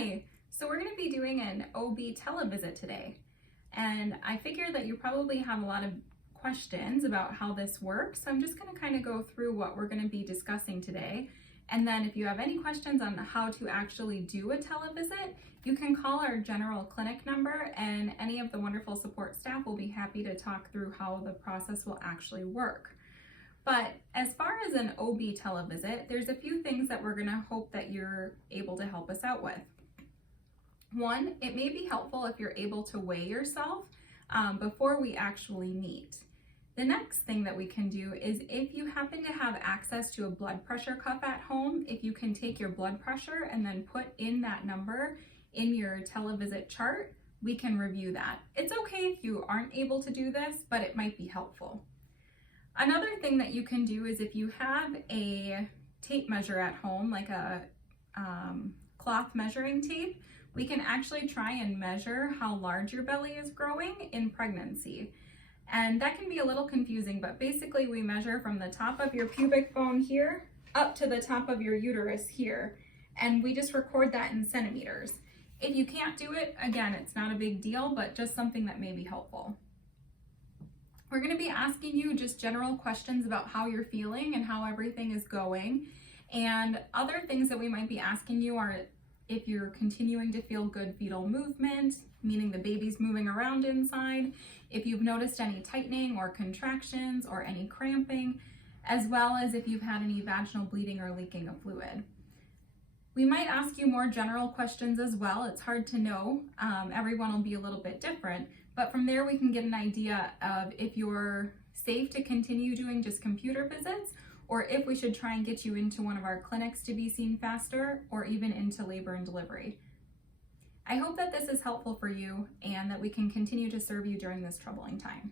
Hi, so we're going to be doing an OB televisit today, and I figure that you probably have a lot of questions about how this works, so I'm just going to kind of go through what we're going to be discussing today, and then if you have any questions on how to actually do a televisit, you can call our general clinic number, and any of the wonderful support staff will be happy to talk through how the process will actually work. But as far as an OB televisit, there's a few things that we're going to hope that you're able to help us out with. One, it may be helpful if you're able to weigh yourself before we actually meet. The next thing that we can do is if you happen to have access to a blood pressure cuff at home, if you can take your blood pressure and then put in that number in your televisit chart, we can review that. It's okay if you aren't able to do this, but it might be helpful. Another thing that you can do is if you have a tape measure at home, like a cloth measuring tape, we can actually try and measure how large your belly is growing in pregnancy. And that can be a little confusing, but basically we measure from the top of your pubic bone here up to the top of your uterus here, and we just record that in centimeters. If you can't do it, again, it's not a big deal, but just something that may be helpful. We're going to be asking you just general questions about how you're feeling and how everything is going. And other things that we might be asking you are if you're continuing to feel good fetal movement, meaning the baby's moving around inside, if you've noticed any tightening or contractions or any cramping, as well as if you've had any vaginal bleeding or leaking of fluid. We might ask you more general questions as well. It's hard to know. Everyone will be a little bit different, but from there we can get an idea of if you're safe to continue doing just computer visits, or if we should try and get you into one of our clinics to be seen faster, or even into labor and delivery. I hope that this is helpful for you and that we can continue to serve you during this troubling time.